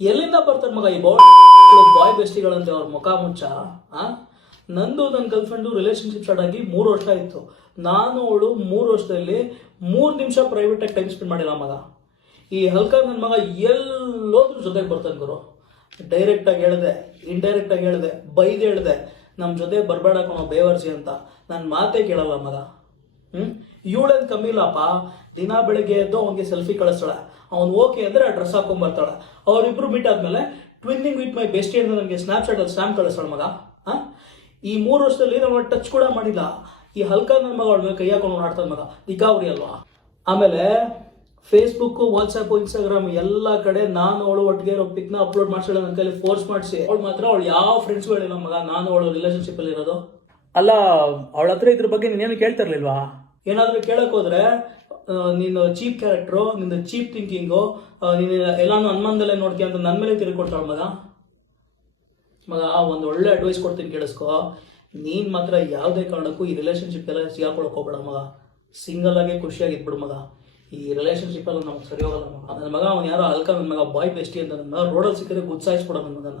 ಎಲ್ಲಿಂದ ಬರ್ತಾರೆ ಮಗ ಈ ಬಾಯ್ ಬೆಸ್ಟಿಗಳಂತೆ ಅವ್ರ ಮುಖ ಮುಚ್ಚ. ನಂದು ನನ್ನ ಗರ್ಲ್ ಫ್ರೆಂಡು ರಿಲೇಶನ್ಶಿಪ್ ಸ್ಟಾರ್ಟ್ ಆಗಿ 3 ವರ್ಷ ಆಯಿತು. ನಾನು ಅವಳು 3 ವರ್ಷದಲ್ಲಿ 3 ನಿಮಿಷ ಪ್ರೈವೇಟಾಗಿ ಟೈಮ್ ಸ್ಪೆಂಡ್ ಮಾಡಿಲ್ಲ ಮಗ. ಈ ಹಲ್ಕ ನನ್ನ ಮಗ ಎಲ್ಲೋದ್ರ ಜೊತೆಗೆ ಬರ್ತಾನೆ ಗುರು. ಡೈರೆಕ್ಟಾಗಿ ಹೇಳಿದೆ, ಇಂಡೈರೆಕ್ಟಾಗಿ ಹೇಳಿದೆ, ಬೈದು ಹೇಳಿದೆ, ನಮ್ಮ ಜೊತೆ ಬರಬೇಡ ಕಣೋ ಬೇವರ್ಸಿ ಅಂತ. ನನ್ನ ಮಾತೇ ಕೇಳಲ್ಲ ಮಗ. ಇವಳೇನು ಕಮ್ಮಿ ಇಲ್ಲಪ್ಪ. ದಿನ ಬೆಳಗ್ಗೆ ಎದ್ದು ಅವನಿಗೆ ಸೆಲ್ಫಿ ಕಳಿಸ್ತಾಳೆ. ಅವ್ನು ಓಕೆ ಅಂದರೆ ಡ್ರೆಸ್ ಹಾಕೊಂಡ್ಬರ್ತಾಳೆ. ಅವರಿಬ್ರು ಮೀಟ್ ಆದ್ಮೇಲೆ ಟ್ವಿನ್ನಿಂಗ್ ವಿತ್ ಮೈ ಬೆಸ್ಟಿ ಅಂತ ನನಗೆ ಸ್ನ್ಯಾಪ್ಚಾಟಲ್ಲಿ ಸ್ನ್ಯಾಪ್ ಕಳಿಸ್ತಾಳೆ ಮಗ. ಈ 3 ವರ್ಷದಲ್ಲಿ ನಾವು ಟಚ್ ಕೂಡ ಮಾಡಿಲ್ಲ. ಈ ಹಲ್ಕ ನನ್ನ ಮಗ ಅವಳ ಮೇಲೆ ಕೈ ಹಾಕೊಂಡು ಆಡ್ತಾನೆ ಮಗ. ದಿಗಾವರಿ ಅಲ್ವಾ. ಆಮೇಲೆ ಫೇಸ್ಬುಕ್, ವಾಟ್ಸ್ಆ್ಯಪ್, ಇನ್ಸ್ಟಾಗ್ರಾಮ್ ಎಲ್ಲ ಕಡೆ ನಾನು ಅವಳು ಒಟ್ಟಿಗೆ ಇರೋ ಪಿಕ್ನ ಅಪ್ಲೋಡ್ ಮಾಡಿಸ್ತಾಳೆ. ನನ್ನ ಕೈಲಿ ಫೋರ್ಸ್ ಮಾಡಿಸಿ. ಅವಳು ಮಾತ್ರ ಅವಳು ಯಾವ ಫ್ರೆಂಡ್ಸ್ಗಳು ಹೇಳಿಲ್ಲ ಮಗ. ನಾನು ಅವಳು ರಿಲೇಶನ್ಶಿಪ್ ಅಲ್ಲಿ ಇರೋದು. ಅಲ್ಲ, ಅವಳ ಹತ್ರ ಇದ್ರ ಬಗ್ಗೆ ನೀನೇನು ಕೇಳ್ತಿರ್ಲಿಲ್ವಾ? ಏನಾದರೂ ಕೇಳಕ್ ಹೋದ್ರೆ ನೀನು ಚೀಪ್ ಕ್ಯಾರೆಕ್ಟ್ರು, ನಿಂದು ಚೀಪ್ ಥಿಂಕಿಂಗು, ನೀನು ಎಲ್ಲಾನು ಅನುಮಾನದಲ್ಲೇ ನೋಡ್ತೀಯ ಅಂತ ನನ್ನ ಮೇಲೆ ತಿರುಗಿಕೊಡ್ತಾಳೆ ಮಗ. ಒಂದು ಒಳ್ಳೆ ಅಡ್ವೈಸ್ ಕೊಡ್ತೀನಿ ಕೇಳಿಸ್ಕೊ. ನೀನು ಮಾತ್ರ ಯಾವುದೇ ಕಾರಣಕ್ಕೂ ಈ ರಿಲೇಶನ್ಶಿಪ್ ಎಲ್ಲ ಸಿಗಾಕೊಳಕ್ ಹೋಗ್ಬೇಡ ಮಗ. ಸಿಂಗಲ್ ಆಗಿ ಖುಷಿಯಾಗಿದ್ಬಿಡು ಮಗ. ಈ ರಿಲೇಶನ್ಶಿಪ್ ಎಲ್ಲ ನಮ್ಗೆ ಸರಿ ಹೋಗಲ್ಲ ಮಗ. ನನ್ನ ಮಗ ಅವ್ನು ಯಾರೋ ಹಲ್ಕ ನನ್ನ ಮಗ ಬಾಯ್ ಬೆಸ್ಟಿ ಅಂತ ನನ್ನ ಮಗ ರೋಡಲ್ಲಿ ಸಿಕ್ಕರೆ ಗುತ್ಸಾಯಿಸ್ಬಿಡೋ ನನ್ನ ಮಗನ.